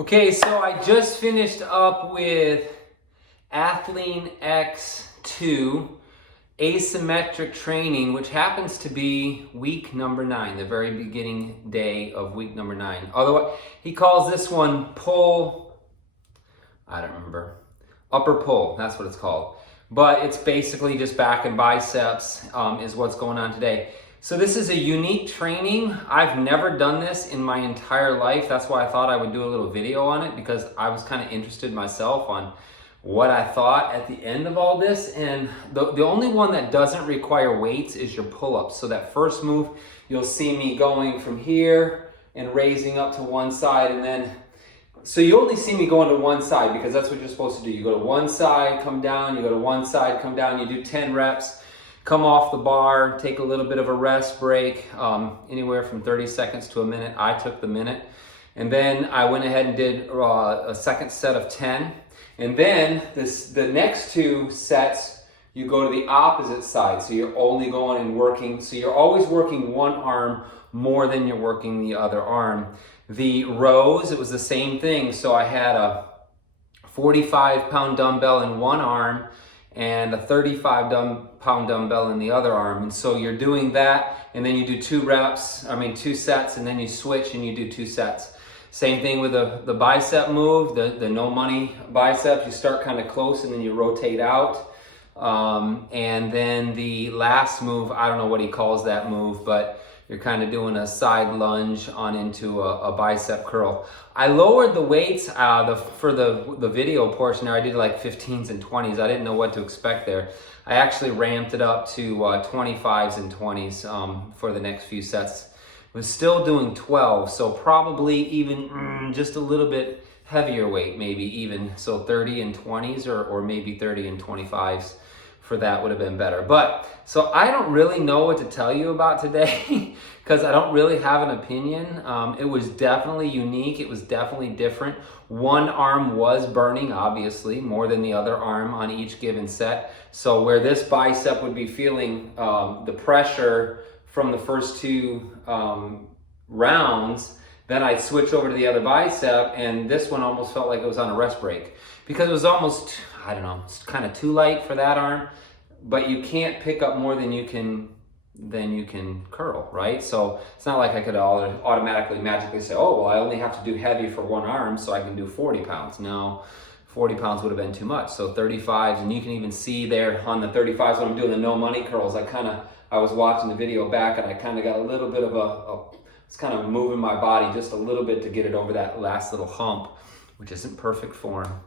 Okay, so I just finished up with Athlean AX-2 Asymmetric training, which happens to be week number 9, the very beginning day of week number 9. Although he calls this one pull, I don't remember, upper pull, that's what it's called. But it's basically just back and biceps is what's going on today. So this is a unique training. I've never done this in my entire life. That's why I thought I would do a little video on it, because I was kind of interested myself on what I thought at the end of all this. And the only one that doesn't require weights is your pull-ups. So that first move, you'll see me going from here and raising up to one side, and then, so you only see me going to one side because that's what you're supposed to do. You go to one side, come down, you go to one side, come down, you do 10 reps. Come off the bar, take a little bit of a rest break, anywhere from 30 seconds to a minute. I took the minute. And then I went ahead and did a second set of 10. And then the next 2 sets, you go to the opposite side. So you're only going and working. So you're always working one arm more than you're working the other arm. The rows, it was the same thing. So I had a 45-pound dumbbell in one arm and a 35-pound dumbbell in the other arm. And so you're doing that, and then you do 2 sets, and then you switch and you do 2 sets. Same thing with the bicep move, the no money biceps. You start kind of close and then you rotate out. And then the last move, I don't know what he calls that move, but you're kind of doing a side lunge on into a bicep curl. I lowered the weights for the video portion there. I did like 15s and 20s. I didn't know what to expect there. I actually ramped it up to 25s and 20s for the next few sets. Was still doing 12, so probably even just a little bit heavier weight, maybe even. So 30 and 20s or maybe 30 and 25s. For that would have been better. But so I don't really know what to tell you about today because I don't really have an opinion. It was definitely unique. It was definitely different. One arm was burning, obviously, more than the other arm on each given set. So where this bicep would be feeling the pressure from the first 2 rounds, then I'd switch over to the other bicep, and this one almost felt like it was on a rest break because it was almost, I don't know, it's kind of too light for that arm, but you can't pick up more than you can curl, right? So it's not like I could automatically magically say, oh, well, I only have to do heavy for one arm so I can do 40 pounds. No, 40 pounds would have been too much. So 35s, and you can even see there on the 35s when I'm doing the no money curls, I was watching the video back and I kind of got a little bit of it's kind of moving my body just a little bit to get it over that last little hump, which isn't perfect form,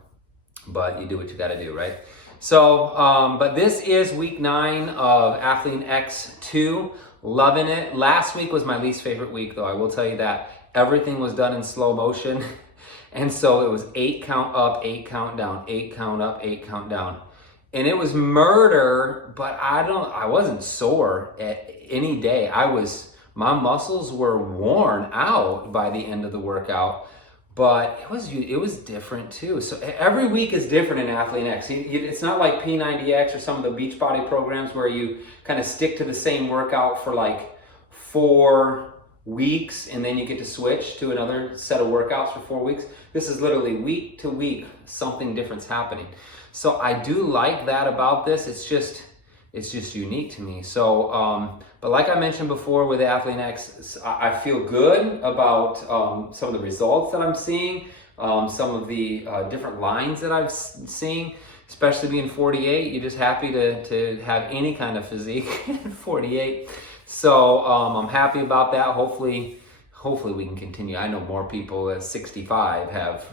but you do what you got to do, right? So, but this is week 9 of Athlean AX-2. Loving it. Last week was my least favorite week, though. I will tell you that. Everything was done in slow motion. And so it was 8 count up, 8 count down, 8 count up, 8 count down. And it was murder, but I wasn't sore at any day. My muscles were worn out by the end of the workout. But it was different too. So every week is different in Athlean X. It's not like P90X or some of the Beachbody programs where you kind of stick to the same workout for like 4 weeks and then you get to switch to another set of workouts for 4 weeks. This is literally week to week, something different's happening. So I do like that about this. It's just unique to me. So, but like I mentioned before with the Athlean X, I feel good about some of the results that I'm seeing, some of the different lines that I've seen, especially being 48. You're just happy to have any kind of physique at 48. So I'm happy about that. Hopefully we can continue. I know more people at 65 have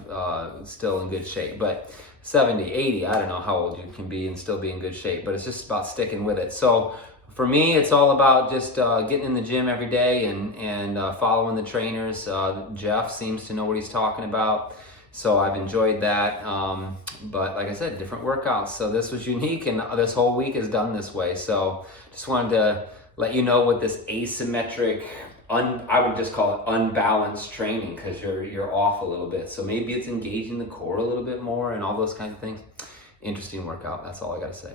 still in good shape, but 70, 80, I don't know how old you can be and still be in good shape, but it's just about sticking with it. So for me, it's all about just getting in the gym every day and following the trainers. Jeff seems to know what he's talking about, so I've enjoyed that. But like I said, different workouts. So this was unique, and this whole week is done this way. So just wanted to let you know what this asymmetric, I would just call it unbalanced training, because you're off a little bit. So maybe it's engaging the core a little bit more and all those kinds of things. Interesting workout. That's all I got to say.